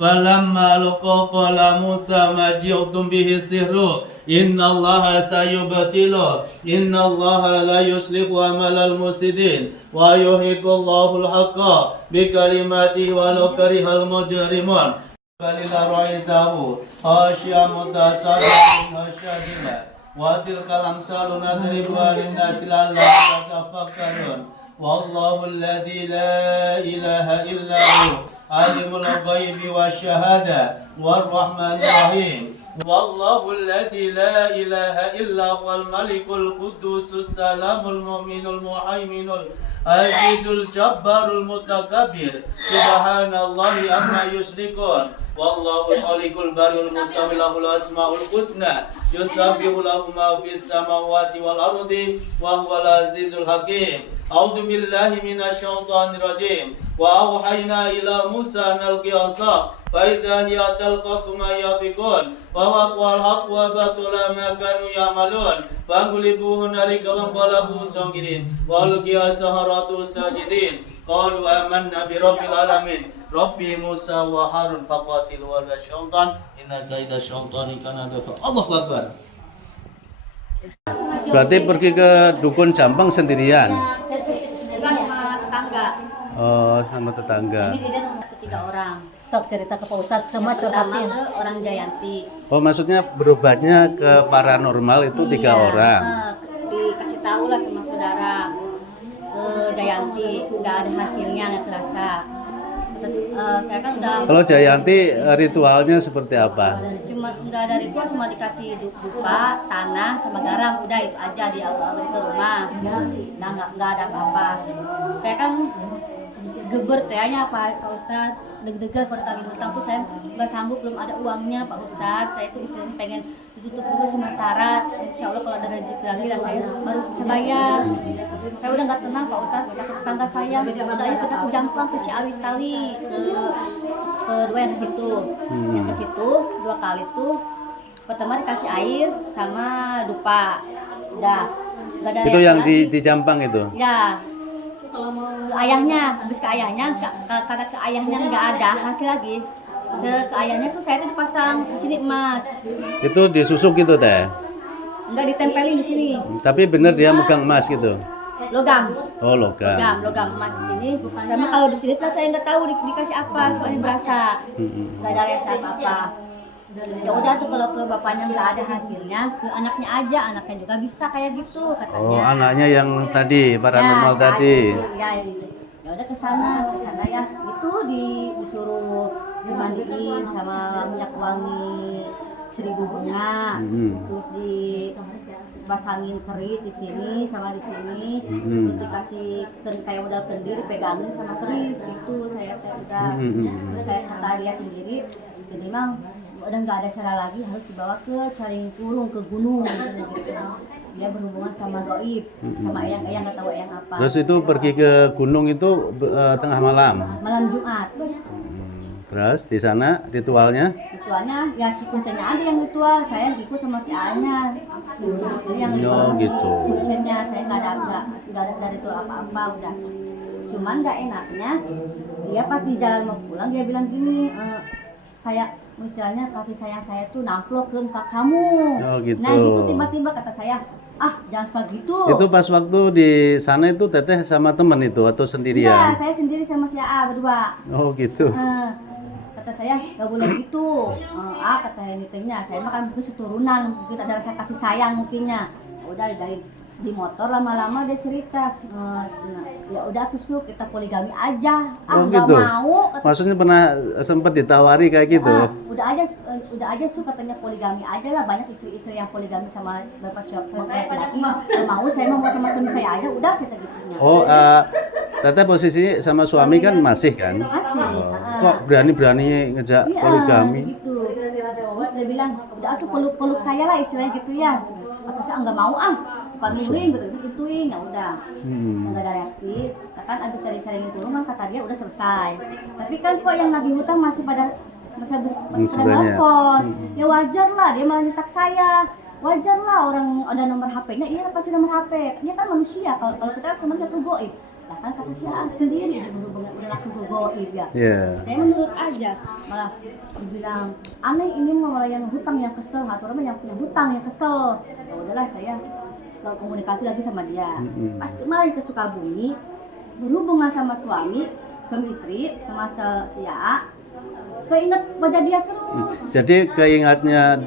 فلما لقوا قال موسى ما جئتم به السحر إن الله سيبطله إن الله لا يصلح عمل المفسدين ويحق الله الحق بكلماته ولو كره المجرمون فلله رأيته خاشعا متصدعا من خشية الله وتلك الأمثال نضربها للناس لعلهم يتفكرون والله الذي لا إله إلا هو عالم الغيب والشهادة والرحمن الرحيم والله الذي لا إله إلا هو الملك القدوس السلام المؤمن المهيمن العزيز الجبار المتكبر سبحان الله عما يشركون والله الخالق البارئ المصور له الأسماء الحسنى يسبح له ما في السماوات والأرض وهو العزيز الحكيم أعوذ بالله من الشيطان الرجيم وأوحينا إلى موسى أن ألقي عصاك فإذا هي تلقف ما يأفكون فوقع الحق وبطل ما كانوا يعملون فانقلبوا هنالك وانقلبوا صاغرين وألقي السحرة ساجدين قالوا آمنا برب العالمين ربي موسى وهارون فقاتلوا ولا الشيطان إن كيد الشيطان كان ضعيفا الله أكبر. Berarti pergi ke dukun Jampang sendirian? Enggak, sama tetangga. Oh, sama tetangga. Ini dia ketiga orang. Sok cerita ke Pak Ustadz, semua Pertama curhatin. ke orang Jayanti. Oh, maksudnya berobatnya ke paranormal itu 3 orang. Dikasih tahu lah sama saudara ke Jayanti, nggak ada hasilnya, nggak terasa. Saya kan udah Kalau Jayanti ritualnya seperti apa? cuma nggak ada ritual, cuma dikasih dupa, tanah sama garam, udah itu aja di awal ke rumah. Nah nggak ada apa-apa. Saya kan geber tehnya Pak Ustadz, deg-degan pada tagih hutang tuh saya nggak sanggup, belum ada uangnya Pak Ustadz. Saya itu istilahnya pengen ditutup dulu sementara, insya Allah kalau ada rezeki lagi lah saya baru bisa bayar. Saya udah nggak tenang Pak Ustadz, minta ke tetangga saya, udah ayo kita ke Jampang, ke Ciawi Tali, ke dua yang ke situ, yang ke situ 2 kali tuh. Pertama dikasih air sama dupa, udah nggak ada Itu yang lagi. di Jampang itu? Ya, ke ayahnya, habis ke ayahnya, karena ke ayahnya nggak ada hasil lagi. Ke ayahnya tuh saya tuh dipasang di sini emas, Itu disusuk gitu teh? nggak ditempelin di sini, Tapi bener dia megang emas gitu? logam, Oh, logam. logam emas di sini. Sama kalau di sini tuh saya nggak tahu dikasih apa, soalnya berasa nggak ada rasa apa-apa. Ya udah tuh kalau ke bapaknya nggak ada hasilnya, ke anaknya aja, anaknya juga bisa kayak gitu katanya. Oh, anaknya yang tadi, paranormal saat tadi. itu, ya gitu. Ya udah ke sana ya. Itu disuruh dimandiin sama minyak wangi 1000 bunga. Terus dipasangin keris di sini sama di sini. Terus dikasih kayak modal kendi dipegangin sama keris gitu. Saya teh udah. Terus kayak kata dia sendiri, jadi memang udah nggak ada cara lagi, harus dibawa ke Caring Kurung, ke gunung gitu. Dia berhubungan sama gaib, sama eyang nggak tahu eyang apa. Terus itu pergi ke gunung itu tengah malam. Malam Jumat. Terus di sana ritualnya? Ritualnya ya si kuncinya ada yang ritual, saya ikut sama si A-nya. Jadi yang ritual gitu. kuncinya saya nggak ada ritual apa-apa udah. Cuman nggak enaknya dia pas di jalan mau pulang dia bilang gini, saya misalnya kasih sayang saya tuh namplok ke muka kamu. Oh, gitu. Nah gitu tiba-tiba kata saya, jangan suka gitu. Itu pas waktu di sana itu teteh sama teman itu atau Enggak, sendirian? saya sendiri sama si A berdua. Oh, gitu. Kata saya nggak boleh gitu. Kata ini tehnya, saya makan mungkin seturunan, mungkin ada rasa kasih sayang mungkinnya. Udah dari di motor lama-lama dia cerita, ya udah tusuk kita poligami aja. Oh, Nggak gitu. mau. Maksudnya pernah sempat ditawari kayak gitu? Udah aja katanya poligami aja lah, banyak istri-istri yang poligami sama bapak cowok laki-laki. Nggak mau, saya mau sama suami saya aja, udah saya gitunya. Oh, teteh posisi sama suami kan masih kan? Masih. Kok berani-berani ngejak Iya, poligami? gitu. Terus dia bilang, udah tuh peluk saya lah istilahnya gitu ya. Kata saya nggak mau bukan muring gituin, ya udah. Nggak ada reaksi. Kan abis cari-cari kurung kan kata dia udah selesai. Tapi kan kok yang nagih hutang masih pada nelpon. Ya wajar lah dia malah nyetak saya. Wajar lah orang ada nomor HP-nya, iya pasti nomor HP. Dia kan manusia. Kalau kita temannya tuh goib. Lah kan kata si A sendiri dia berhubungan udah laku gogoib ya. Iya. Saya menurut aja, malah dibilang aneh ini mau yang hutang yang kesel, atau orang yang punya hutang yang kesel. Ya udahlah saya kalau komunikasi lagi sama dia. Pas kemarin ke Sukabumi berhubungan sama suami istri sama si A, keinget wajah dia terus. Jadi keingatnya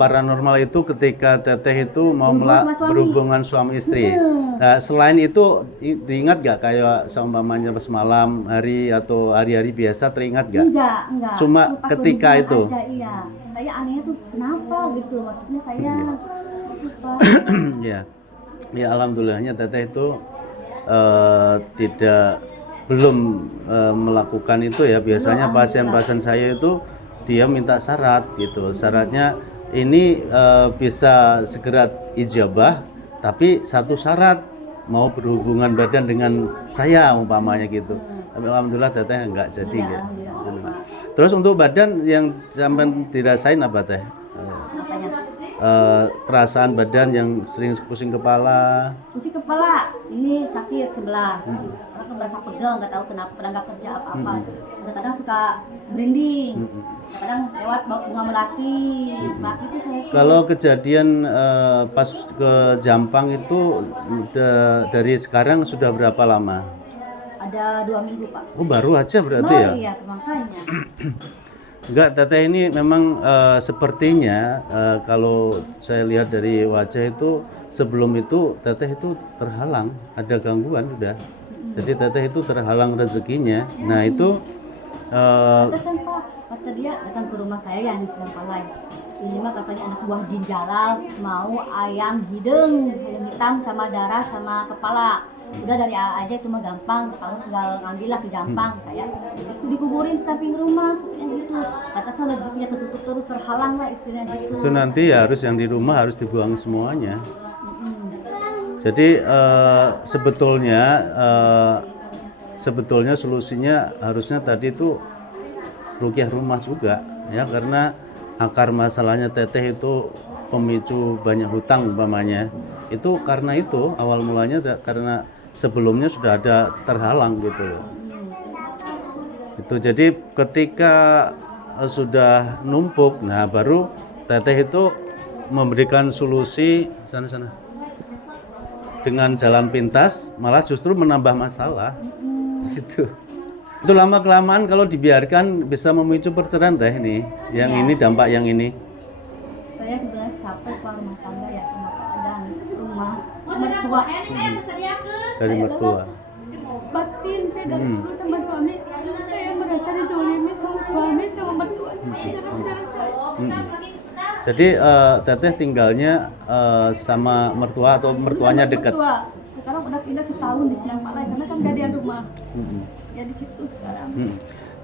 paranormal itu ketika teteh itu mau berhubungan suami istri. Nah, selain itu diingat gak kayak seumpamanya pas malam hari atau hari-hari biasa teringat gak? Enggak. Cuma Pas ketika berhubungan itu. aja, iya. Saya anehnya tuh kenapa gitu, maksudnya saya gitu, Pak. Ya, ya alhamdulillahnya teteh itu belum melakukan itu ya. Biasanya pasien-pasien saya itu dia minta syarat gitu. Syaratnya ini bisa segera ijabah, tapi satu syarat mau berhubungan badan dengan saya umpamanya gitu. Tapi alhamdulillah teteh enggak jadi ya. Terus untuk badan yang sampai dirasain apa teh? Perasaan badan yang sering pusing kepala. Pusing kepala, ini sakit sebelah. Orang berasa pegel, nggak tahu kenapa, pernah nggak kerja apa-apa. Kadang-kadang suka merinding. Kadang lewat bunga melati itu saya. Kalau kejadian pas ke Jampang itu dari sekarang sudah berapa lama? Ada 2 minggu, Pak. Oh baru aja berarti ya? Iya, makanya. Enggak, teteh ini memang sepertinya kalau saya lihat dari wajah itu sebelum itu teteh itu terhalang, ada gangguan udah. Jadi teteh itu terhalang rezekinya. Nah itu Pantesan, Pak, kata dia datang ke rumah saya yang di Sidampalai. Ini mah katanya anak buah Jin Jalal mau ayam hidung, ayam hitam sama darah sama kepala. Udah dari A aja itu mah gampang, kamu tinggal ngambil lah ke Jampang. Saya itu dikuburin di samping rumah yang gitu. Kata saya rezekinya ketutup terus, terhalang lah istilahnya gitu. itu nanti harus yang di rumah harus dibuang semuanya. Jadi sebetulnya solusinya harusnya tadi itu ruqyah rumah juga ya, karena akar masalahnya teteh itu pemicu banyak hutang umpamanya. Itu karena itu awal mulanya karena sebelumnya sudah ada terhalang gitu. Itu jadi ketika sudah numpuk, nah baru teteh itu memberikan solusi sana dengan jalan pintas, malah justru menambah masalah. Gitu. Itu lama kelamaan kalau dibiarkan bisa memicu perceraian teh ini. Yang ini dampak yang ini. Saya sebenarnya capek Pak, rumah tangga ya sama keadaan rumah mertua. Dari mertua. Batin saya dari dulu sama suami, saya merasa didolimi sama suami sama mertua sama saudara-saudara saya. Jadi teteh tinggalnya sama mertua atau mertuanya dekat? Mertua. Sekarang udah pindah setahun di Sidampalai karena kan gadian rumah. Ya di situ sekarang.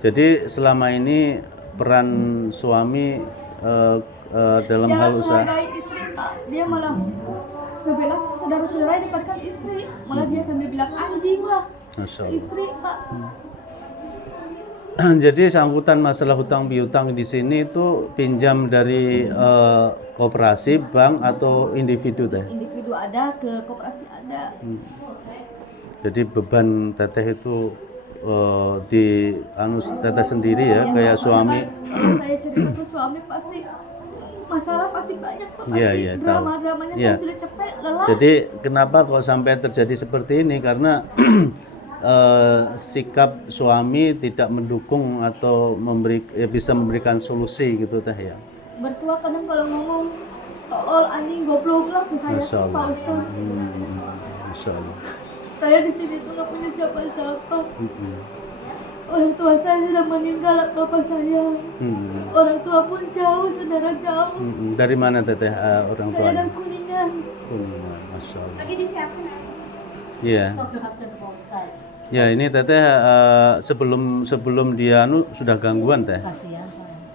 Jadi selama ini peran suami dalam Dia hal usaha. menghargai istri, Pak. Dia malah ngebela saudara-saudara di depan istri, malah dia sambil bilang anjing lah. Masya Allah. Istri, Pak. Jadi sangkutan masalah hutang piutang di sini itu pinjam dari koperasi, bank atau individu teh? Individu ada, ke koperasi ada. Jadi beban teteh itu di teteh sendiri ya, kayak suami. Kalau saya cerita ke suami pasti masalah pasti banyak Pak. Pasti Iya, tahu. drama-dramanya Iya. saya sudah capek, lelah. Jadi kenapa kok sampai terjadi seperti ini? Karena sikap suami tidak mendukung atau bisa memberikan solusi gitu teh ya. Mertua kadang kalau ngomong tolol anjing goblok lah ke saya Masya tuh, Pak Allah. Ustaz. Masya Allah. Saya di sini tuh nggak punya siapa-siapa. Orang tua saya sudah meninggal, bapak saya. Orang tua pun jauh, saudara jauh. Dari mana teteh orang tua? Saya dan Kuningan. Masya Allah. Lagi disiapin. Iya. Ya ini teteh sebelum dia sudah gangguan teh. Kasihan.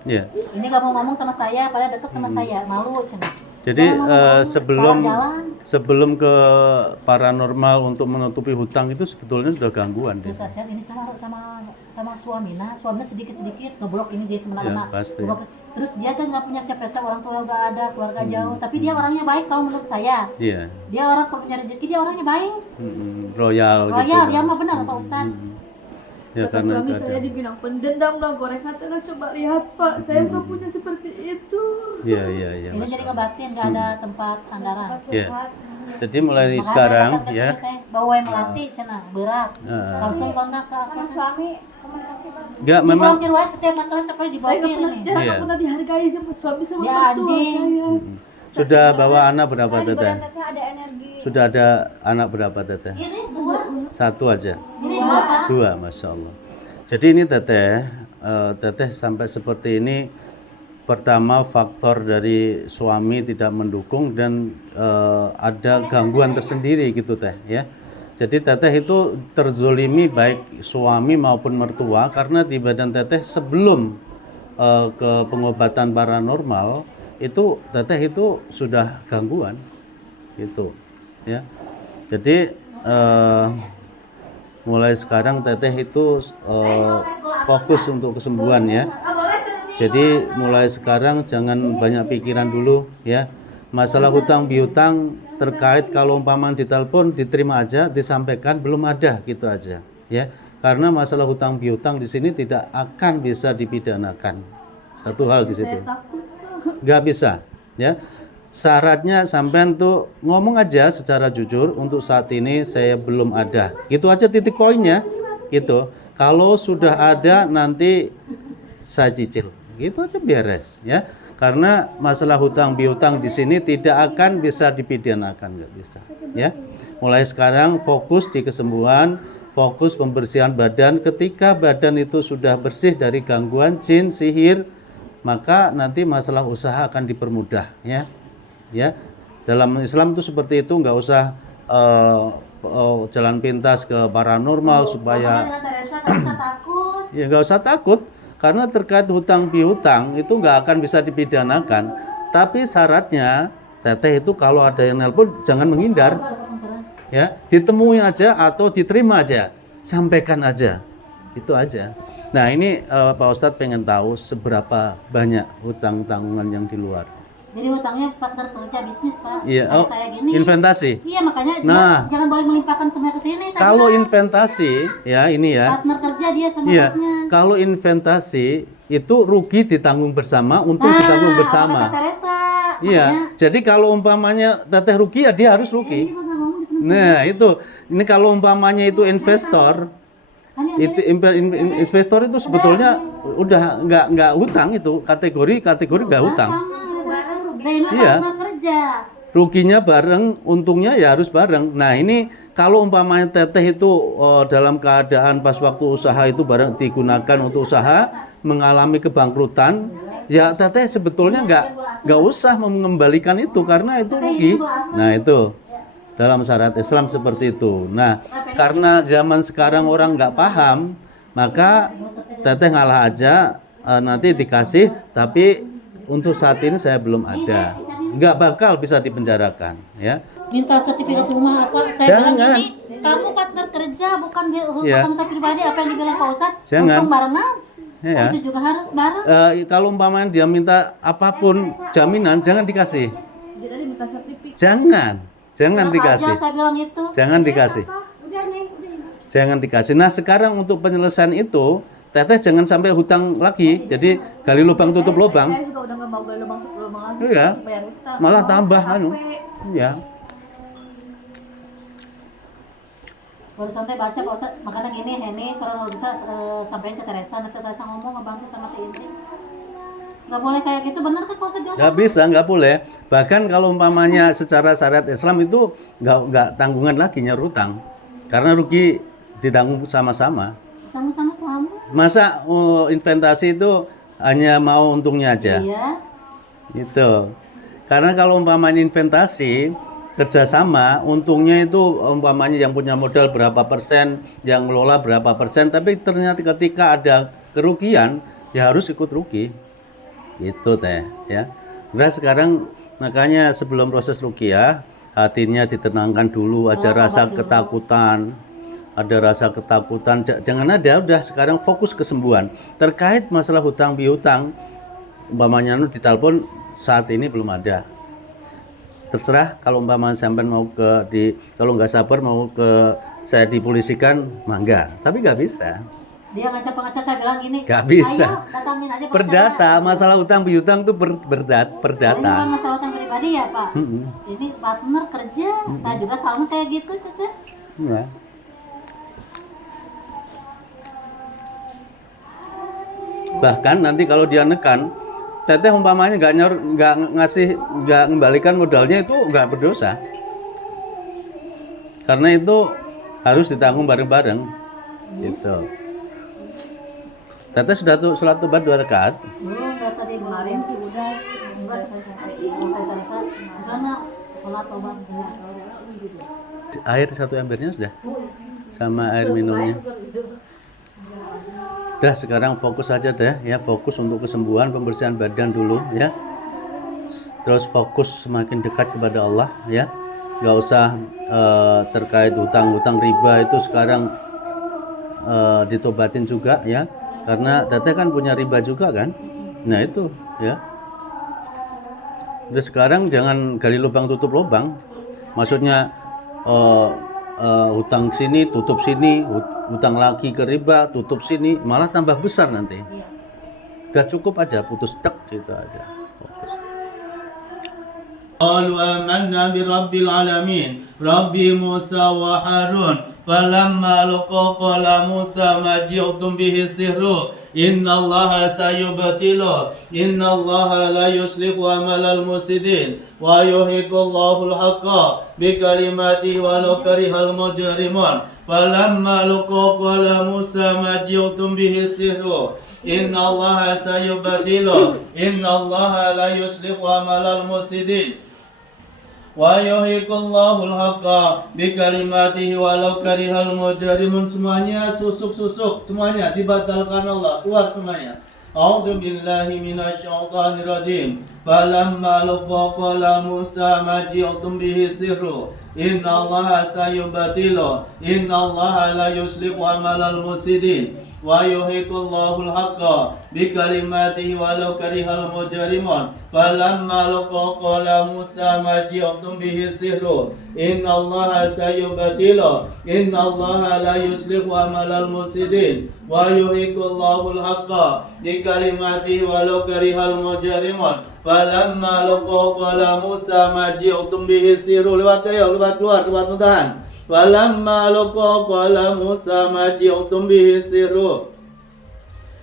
Iya. Ini gak mau ngomong sama saya, padahal deket sama saya, malu cina. Jadi salah jalan. sebelum ke paranormal untuk menutupi hutang itu sebetulnya sudah gangguan dia. Terus kasihan ini sama suaminya sedikit ngeblok ini dia semena-mena. Ya, pasti. Terus dia kan nggak punya siapa-siapa, orang tua nggak ada, keluarga jauh, tapi dia orangnya baik kalau menurut saya. Iya. Dia orang kalau punya rezeki dia orangnya baik. Royal gitu. Royal dia mah benar Pak Ustaz. Ya Kata karena suami itu saya ada. dibilang pendendam dong, goreng katalah coba lihat Pak, saya nggak punya seperti itu. Iya. Ini jadi ngebatin nggak ada tempat sandaran. Iya. Jadi mulai sekarang ya. Bawa yang melatih cina berat. Langsung kontak ke suami. Enggak memang Diblokir wae setiap masalah sampai Saya nggak diblokir pernah, ini. jarang Iya. nggak pernah dihargai sama suami sama Ya, mertua anjing. saya. sudah bawa anak berapa teteh? Ada energi. Sudah ada anak berapa teteh? Ini dua. Satu aja. Ini dua. Dua, masya Allah. Jadi ini teteh sampai seperti ini. Pertama faktor dari suami tidak mendukung dan ada gangguan tersendiri gitu teh ya. Jadi teteh itu terzolimi baik suami maupun mertua karena di badan teteh sebelum ke pengobatan paranormal itu teteh itu sudah gangguan gitu ya. Jadi mulai sekarang teteh itu fokus untuk kesembuhan ya. Jadi mulai sekarang jangan banyak pikiran dulu ya. Masalah hutang piutang terkait kalau umpama ditelepon diterima aja, disampaikan belum ada gitu aja ya. Karena masalah hutang piutang di sini tidak akan bisa dipidanakan. Satu hal di situ. Nggak bisa ya. Syaratnya sampean tuh ngomong aja secara jujur untuk saat ini saya belum ada. Gitu aja titik poinnya gitu. Kalau sudah ada nanti saya cicil. Gitu aja beres ya. Karena masalah hutang piutang di sini tidak akan bisa dipidanakan, nggak bisa ya. Mulai sekarang fokus di kesembuhan, fokus pembersihan badan. Ketika badan itu sudah bersih dari gangguan jin, sihir, maka nanti masalah usaha akan dipermudah ya. Ya. Dalam Islam itu seperti itu, nggak usah jalan pintas ke paranormal supaya ya nggak usah takut. Karena terkait hutang piutang itu nggak akan bisa dipidanakan. Tapi syaratnya teteh itu kalau ada yang nelpon jangan menghindar, ya ditemui aja atau diterima aja, sampaikan aja, itu aja. Nah ini Pak Ustadz pengen tahu seberapa banyak hutang tanggungan yang di luar. Jadi hutangnya partner kerja bisnis Pak. Iya, Kayak saya gini. inventasi. Iya makanya Nah. jangan boleh melimpahkan semua ke sini. Saya Kalau bilang. inventasi, ya ini ya. Partner kerja dia sama Iya, bosnya. kalau inventasi itu rugi ditanggung bersama, untung ditanggung Apa bersama. kata Teresa? Iya, jadi kalau umpamanya teteh rugi ya dia harus rugi. Nah itu, ini kalau umpamanya itu investor, itu investor itu sebetulnya udah nggak hutang itu kategori nggak hutang. Iya. Partner kerja. Ruginya bareng, untungnya ya harus bareng. Nah ini kalau umpamanya teteh itu dalam keadaan pas waktu usaha itu barang digunakan untuk usaha mengalami kebangkrutan, ya teteh sebetulnya nggak usah mengembalikan itu karena itu rugi. Nah itu dalam syariat Islam seperti itu. Nah karena zaman sekarang orang nggak paham, maka teteh ngalah aja nanti dikasih, tapi untuk saat ini saya belum ada, nggak bakal bisa dipenjarakan ya. Minta sertifikat rumah apa? Saya Jangan. bilang gini, kamu partner kerja bukan Ya. minta pribadi apa yang dibilang Pak Ustadz? Jangan. Untung barengan. Ya. Itu juga harus bareng. Kalau umpamanya dia minta apapun jaminan jangan dikasih, Dia tadi minta sertifikat. jangan Enak dikasih, aja saya bilang itu. jangan dikasih, Udah nih, udah. jangan dikasih. Nah sekarang untuk penyelesaian itu teteh jangan sampai hutang lagi, jadi gali lubang tutup lubang. Saya juga udah nggak mau gali lubang lagi. Iya. Bayar utang. Malah tambah anu. Ya. Baru santai baca Pak Ustadz, makanya gini Heni kalau bisa sampaikan ke Teresa, nanti Teresa ngomong ngebantu sama si Indri. Nggak boleh kayak gitu, benar kan Pak Ustadz biasa? Nggak bisa, nggak boleh. Bahkan kalau umpamanya secara syariat Islam itu nggak tanggungan lagi nyerutang, karena rugi ditanggung sama-sama. Kamu sama selama? Masa inventasi itu hanya mau untungnya aja? Iya. Gitu. Karena kalau umpamanya inventasi kerjasama, untungnya itu umpamanya yang punya modal berapa persen, yang ngelola berapa persen, tapi ternyata ketika ada kerugian, ya harus ikut rugi. Itu teh, ya. Nah sekarang Makanya sebelum proses ruqyah, hatinya ditenangkan dulu, ada rasa ketakutan. Ada rasa ketakutan, jangan ada, udah sekarang fokus kesembuhan. Terkait masalah hutang piutang, umpamanya ditelepon saat ini belum ada. Terserah kalau umpamanya sampai mau kalau nggak sabar mau ke saya dipolisikan, mangga. Tapi nggak bisa. Dia ngajak pengacara, saya bilang gini, Nggak bisa. ayo datangin aja Perdata, pengacara. masalah hutang piutang tuh Ini perdata. bukan masalah utang pribadi ya Pak. Mm-mm. Ini partner kerja, saya juga sama kayak gitu Cete. Ya. Bahkan nanti kalau dia nekan, teteh umpamanya nggak ngembalikan modalnya, itu nggak berdosa. Karena itu harus ditanggung bareng-bareng. Gitu. Teteh sudah sholat tobat 2 rakaat. Belum, udah tadi kemarin sih udah enggak sampai di sana sholat tobat. Air 1 embernya sudah, sama air minumnya. Udah sekarang fokus aja deh ya, fokus untuk kesembuhan, pembersihan badan dulu ya. Terus fokus semakin dekat kepada Allah ya. Nggak usah terkait hutang riba itu sekarang ditobatin juga ya. Karena teteh kan punya riba juga kan. Nah itu ya. Udah sekarang jangan gali lubang tutup lubang. Maksudnya hutang sini tutup sini, hutang lagi ke riba tutup sini, malah tambah besar nanti. Udah cukup aja, putus tek gitu aja. Fokus. قالوا آمنا برب العالمين رب موسى وهارون فلما لقوا قال موسى ما جئتم به السحر إن الله سيبطله إن الله لا يصلح عمل المفسدين ويحق الله الحق بكلماته ولو كره المجرمون فلما لقوا قال موسى ما جئتم به السحر إن الله سيبطله إن الله لا يصلح عمل المفسدين وَيُحِقُّ اللَّهُ الْحَقَّ بِكَلِمَاتِهِ وَلَوْ كَرِهَ الْمُجْرِمُونَ. Semuanya susuk-susuk, semuanya dibatalkan Allah, keluar semuanya. A'udzu billahi minasyaitonir rajim. Falamma laqqa qala Musa ma ji'tum bihi sihru. Innallaha sayubatilu. Innallaha la yuslihu amalal mufsidin. Wa yuhiqullahu al-haqqa bikalimatihi walau karihal mujrimun. Falamma laqqa qala Musa ma ji'tum bihi sihru. Innallaha sayubatilu. Innallaha la yuslihu amalal mufsidin. Wa yuhiqullahu al-haqqa bikalimatihi walau karihal mujrimun. Falamma laqqa qala Musa ma ji'tum bihi sihru. Lewat keluar, lewat mutahan. Falamma laqqa qala Musa ma ji'tum bihi sirru.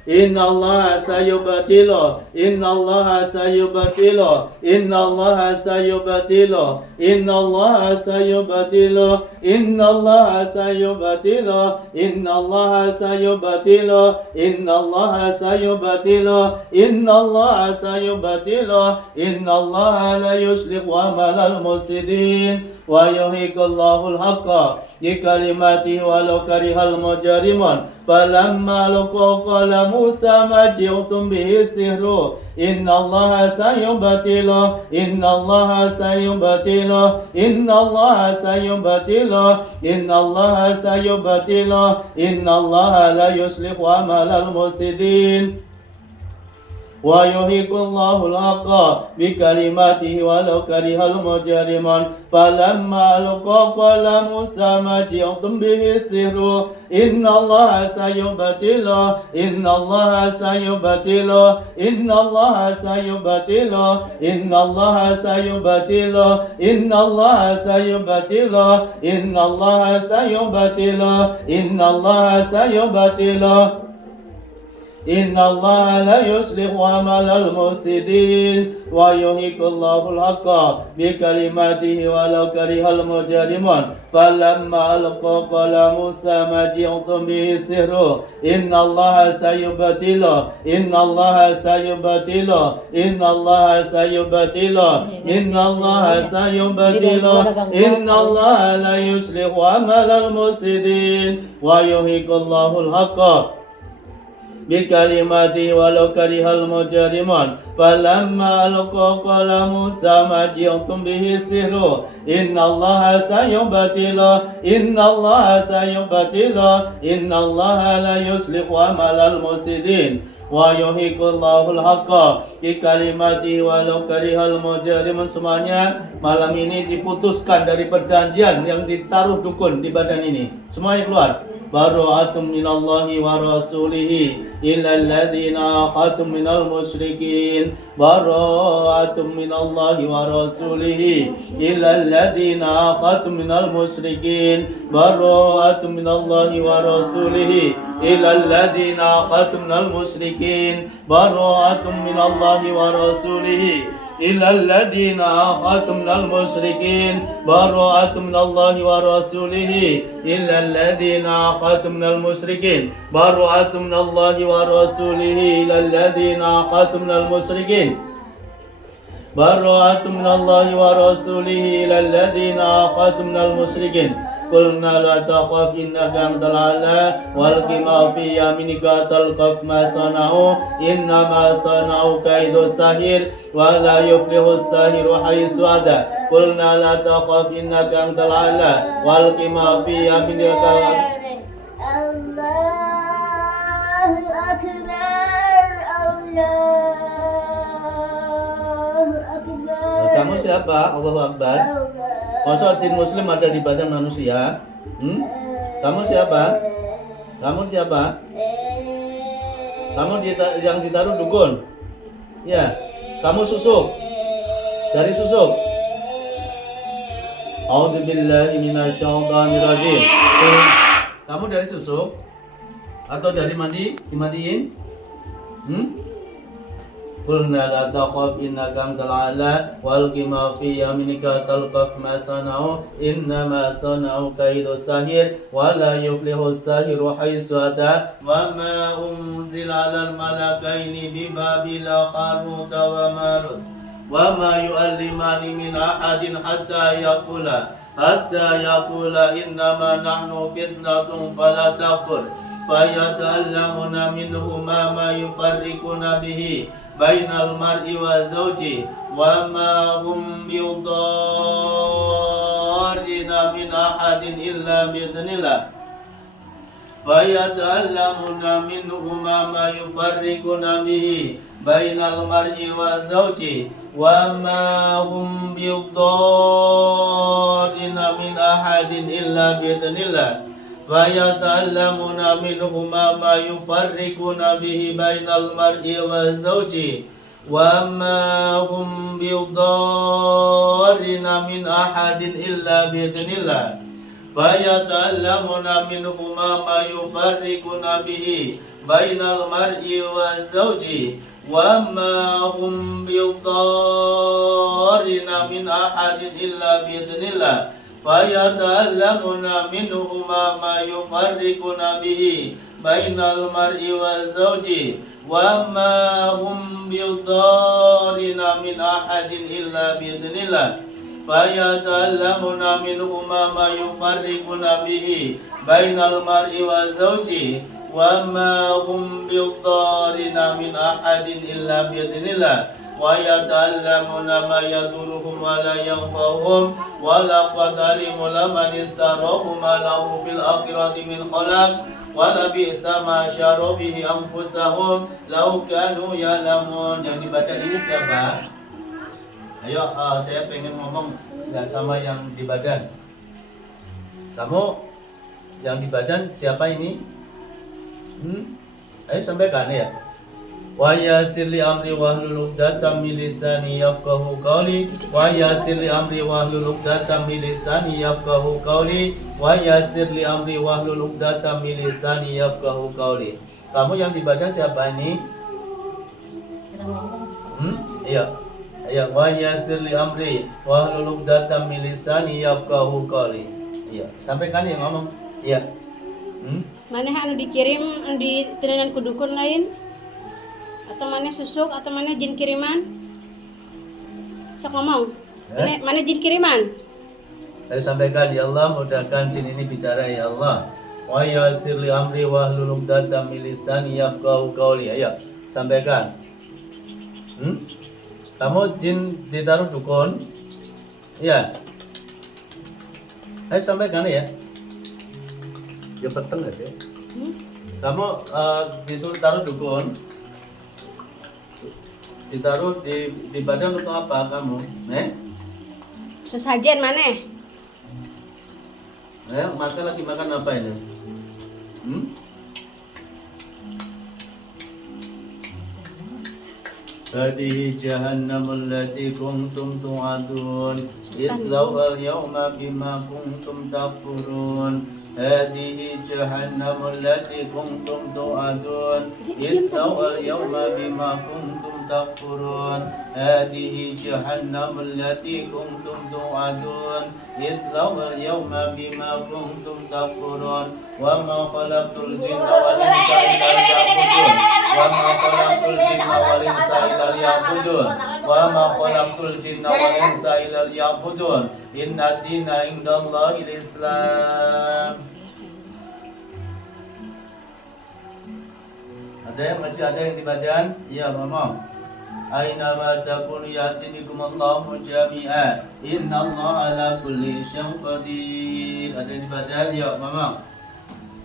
Innallaha sayubatilu. Innallaha sayubatilu. Innallaha sayubatilu. Innallaha sayubatilu. Innallaha sayubatilu. Innallaha sayubatilu. Innallaha sayubatilu. Innallaha sayubatilu. Innallaha la yuslihu amalal mufsidin. Wa yuhiqullahu al-haqqa bikalimatihi walau karihal mujrimun. Falamma laqqa qala Musa ma ji'tum bihi sihru. Innallaha sayubatilu. Innallaha sayubatilu. Innallaha sayubatilu. Innallaha sayubatilu. Innallaha la yuslihu amalal mufsidin. Wa yuhiqullahu al-haqqa bikalimatihi walau karihal mujrimun. Falamma laqqa qala Musa ma ji'tum bihi sihru. Innallaha sayubatilu. Innallaha sayubatilu. Innallaha sayubatilu. Innallaha sayubatilu. Innallaha sayubatilu. Innallaha sayubatilu. Innallaha sayubatilu. Innallaha la yuslihu amalal mufsidin. Wa yuhiqullahu al-haqqa bikalimatihi walau karihal mujrimun. Falamma alqa qala Musa ma ji'tum bihi sihru. Innallaha sayubatilu. Innallaha sayubatilu. Innallaha sayubatilu. Innallaha sayubatilu. Innallaha la yuslihu amalal mufsidin. Wa yuhiqullahu al-haqqa بكلماته ولو كره المجرمون فلما ألقوا قال موسى ما جئتم به السحر إن الله سيبطله إن الله سيبطله إن الله لا يصلح عمل المفسدين ويحق الله الحق بكلماته ولو كره المجرمون. Semuanya malam ini diputuskan dari perjanjian yang ditaruh dukun di badan ini. Semuanya keluar. Bara'atum minallahi wa rasulihi illal ladzina aqatum minal musyrikin. Bara'atum minallahi wa rasulihi illal ladzina aqatum minal musyrikin. Bara'atum minallahi wa rasulihi illal ladzina aqatum minal musyrikin. Bara'atum minallahi wa rasulihi إلى الذين عاهدتم من المشركين براءة من الله ورسوله إلى الذين عاهدتم من المشركين براءة من الله ورسوله إلى الذين عاهدتم من المشركين براءة من الله ورسوله إلى الذين عاهدتم من المشركين قلنا لا تخف إنك أنت الأعلى والق ما في يمينك تلقف ما صنعوا إنما صنعوا كيد الساحر ولا يفلح الساحر حيث أتى قلنا لا تخف إنك أنت الأعلى والق ما في يمينك الله أكبر الله أكبر. Kamu siapa? Allahu Akbar. Masa jin muslim ada di badan manusia? Kamu siapa? Kamu siapa? Kamu yang ditaruh dukun? Ya. Kamu susuk? Dari susuk? A'udzubillahi minasyaitonirrajim. Kamu dari susuk? Atau dari mandi? Dimandiin? Qulna la taqaf innaka antal a'la walqi ma fi yaminika talqaf ma sana'u innama sana'u kaidu sahir wa la yuflihu sahiru haitsu ata wa ma unzila 'alal malakaini bi babila harut wa marut wa ma yu'allimani min ahadin hatta yaqula innama nahnu fitnatun fala takfur fayata'allamuna minhuma ma yufarriquna bihi bainal mar'i wa zawji wa ma hum bidarrina min ahadin illa bi'idznillah fayata'allamuna minhuma ma yufarriquna bihi bainal mar'i wa zawji wa ma hum bidarrina min ahadin illa bi'idznillah fayata'allamuna minhuma ma yufarriquna bihi bainal mar'i wa zawji wa ma hum bidarrina min ahadin illa bi'idznillah fayata'allamuna minhuma ma yufarriquna bihi bainal mar'i wa zawji wa ma hum bidarrina min ahadin illa bi'idznillah fayata'allamuna minhuma ma yufarriquna bihi bainal mar'i wa zawji wa ma hum bidarrina min ahadin illa bi'idznillah fayata'allamuna minhuma ma yufarriquna bihi bainal mar'i wa zawji wa ma hum bidarrina min ahadin illa bi'idznillah wa yata'allamuna ma yadurruhum wa la yanfa'uhum wa laqad alimu laman istarahu ma lahu fil akhirati min khalaq wa la bi'sa ma syaru bihi anfusahum law kanu ya'lamun. Yang dibaca ini siapa? Ayo, saya pengen ngomong sama yang di badan. Kamu yang di badan siapa ini? Ayo sampaikan ya. Wa yassir li amri wahlul 'uqdatam min lisani yafqahu qawli wa yassir li amri wahlul 'uqdatam min lisani yafqahu qawli wa yassir li amri wahlul 'uqdatam min lisani yafqahu qawli. Kamu yang di badan siapa ini? Iya. Iya, wa yassir li amri wahlul 'uqdatam min lisani yafqahu qawli. Iya, sampaikan yang ngomong. Iya. Mana anu dikirim di tinanan ku dukun lain? Atau mana susuk atau mana jin kiriman? Sok ngomong. Mana jin kiriman? Saya sampaikan, ya Allah, mudahkan jin ini bicara, ya Allah. wa yassir li amri wahlul 'uqdatam min lisani yafqahu qawli. Ayo, sampaikan. Kamu jin ditaruh dukun? Iya. Ayo sampaikan ya. Ya peteng aja. Kamu ditaruh dukun? Ditaruh di badan untuk apa kamu? Sesajen mana? Makan lagi makan apa ini? هذه جهنم التي كنتم توعدون اصلوها اليوم بما كنتم تكفرون هذه جهنم التي كنتم توعدون اصلوها اليوم بما كنتم تكفرون هذه جهنم التي كنتم توعدون اصلوها اليوم بما كنتم تكفرون وما خلقت الجن والإنس إلا ليعبدون وما خلقت الجن والإنس إلا ليعبدون وما خلقت الجن والإنس إلا ليعبدون إن الدين عند الله الإسلام. Masih ada yang di badan? Iya, Mama. Aina ma takunu ya'ti bikum Allahu jami'a. Inna Allah ala kulli syai'in qadir. Ada yang di badan? Ya, Mama.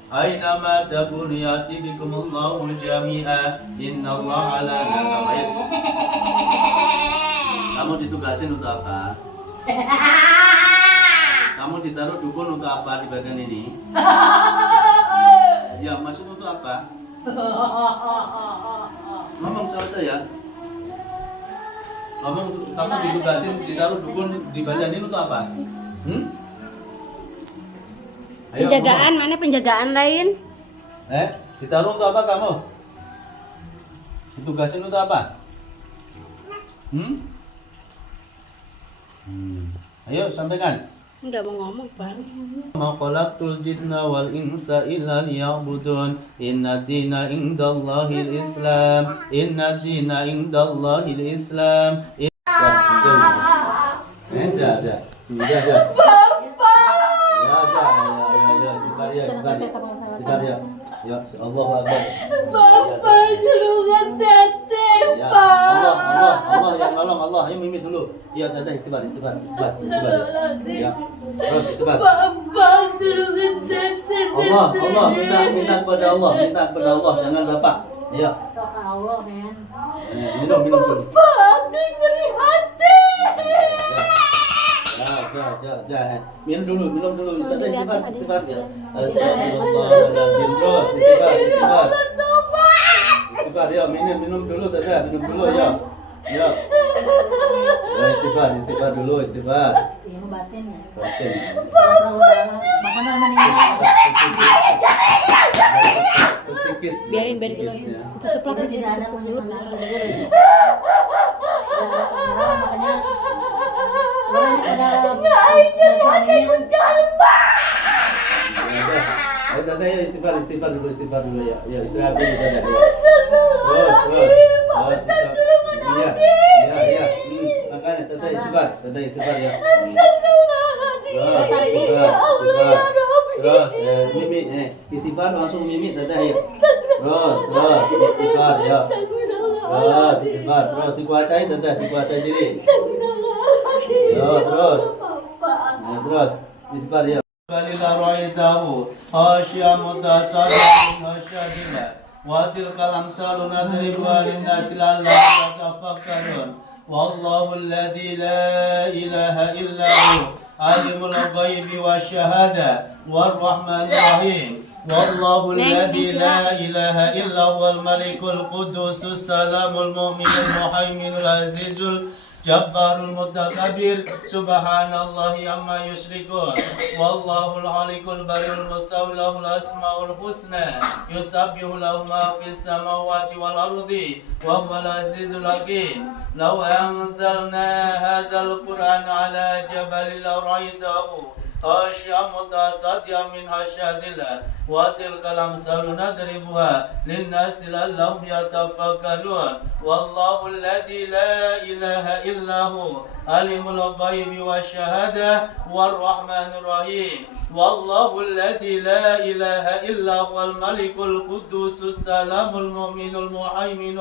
Aina ma takunu ya'ti bikum Allahu jami'a. Inna Allah ala kulli. Kamu ditugasin untuk apa? Kamu ditaruh dukun untuk apa di badan ini? Ya, maksud untuk apa? Ngomong sama saya. Kamu ditugasin ditaruh dukun di badan ini untuk apa? Ayo, Penjagaan mana penjagaan lain? Ditaruh untuk apa kamu? Ditugasin untuk apa? Ayo sampaikan. Enggak mau ngomong, Pak. Ma khalaqtul jinna wal insa illa liya'budun inna dina indallahi al-islam inna dina indallahi al-islam. Ada. Bapak. Ya, Allahu Akbar. Bapak julungan teteh, Ya, Pak. Allah yang nolong Allah. Ayo mimit dulu. Ya, dadah istighfar. Ya. Terus istighfar. Bapak julungan teteh. Allah minta kepada Allah, jangan Bapak. Ya. Sok Allah, men. Minum dulu. Bapak diberi hati. Ya. Minum dulu. Dadah istighfar. Ya. Terus istighfar. Istighfar ya, minum dulu dadah, minum dulu ya. Ya. Ya istighfar dulu. Iya, batin ya. Batin. Terlalu dalam. Makanan meninggal. Psikis. Biarin dulu. Psikisnya. Tutup lagi Tidak ada tutup mulut. Makanya Ayo dadah ya istighfar dulu ya. Ya istirahat dulu dadah ya. Terus. Iya. Makanya dadah istighfar ya. Terus mimi istighfar langsung mimi dadah ya. Terus istighfar ya. Terus dikuasai diri. Terus istighfar ya. Balila ra'itahu khashi'a mutasaddian khashadina wa tilkal amsalu nadribuha lin-nasi la'allahum yatafakkarun wallahu alladzi la ilaha illa hu alimul ghaibi wasyahada warrahmanir rahim wallahu alladzi la ilaha illa huwal malikul qudusus salamul mu'minul muhaiminul azizul Jabbarul Mutakabir Subhanallahi amma yusyrikun Wallahul Halikul Baril Musawlahul Asma'ul Husna Yusabbihu lahu ma fis samawati wal ardi Wa huwal azizul hakim Law anzalna hadal Qur'an ala jabalil ra'aytahu خاشعا متصدعا من خشية الله وتلك الأمثال نضربها للناس لعلهم يتفكرون والله الذي لا إله إلا هو عالم الغيب والشهادة والرحمن الرحيم والله الذي لا إله إلا هو الملك القدوس السلام المؤمن المهيمن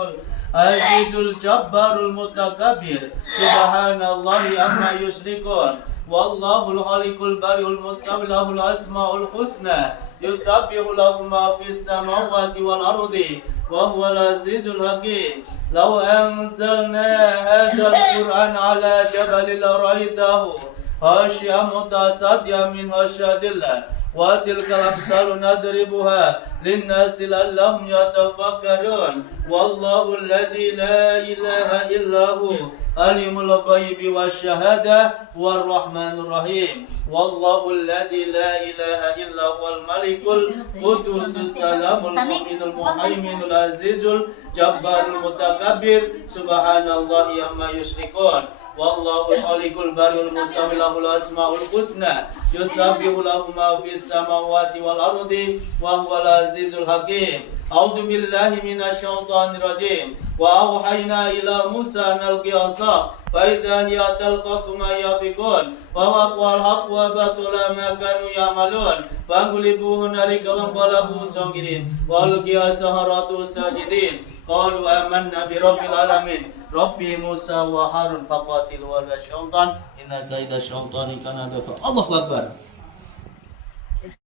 العزيز الجبار المتكبر سبحان الله عما يشركون والله الخالق البارئ المصور له الأسماء الحسنى يسبح له ما في السماوات والأرض وهو العزيز الحكيم لو أنزلنا هذا القرآن على جبل لرأيته خاشعا متصدعا من خشية الله وتلك الأمثال نضربها للناس لعلهم يتفكرون والله الذي لا إله إلا هو عالم الغيب والشهادة والرحمن الرحيم والله الذي لا إله إلا هو الملك القدوس السلام المؤمن المهيمن العزيز الجبار المتكبر سبحان الله عما يشركون والله الخالق البارئ المصور له الأسماء الحسنى يسبح له ما في السماوات والأرض وهو العزيز الحكيم أعوذ بالله من الشيطان الرجيم وأوحينا إلى موسى أن ألقي عصاك فإذا هي تلقف ما يأفكون فوقع الحق وبطل ما كانوا يعملون فانقلبوا هنالك وانقلبوا صاغرين وألقي السحرة ساجدين قالوا آمنا برب العالمين ربي موسى وهارون فقاتلوا ولا الشيطان إن كيد الشيطان كان ضعيفا الله أكبر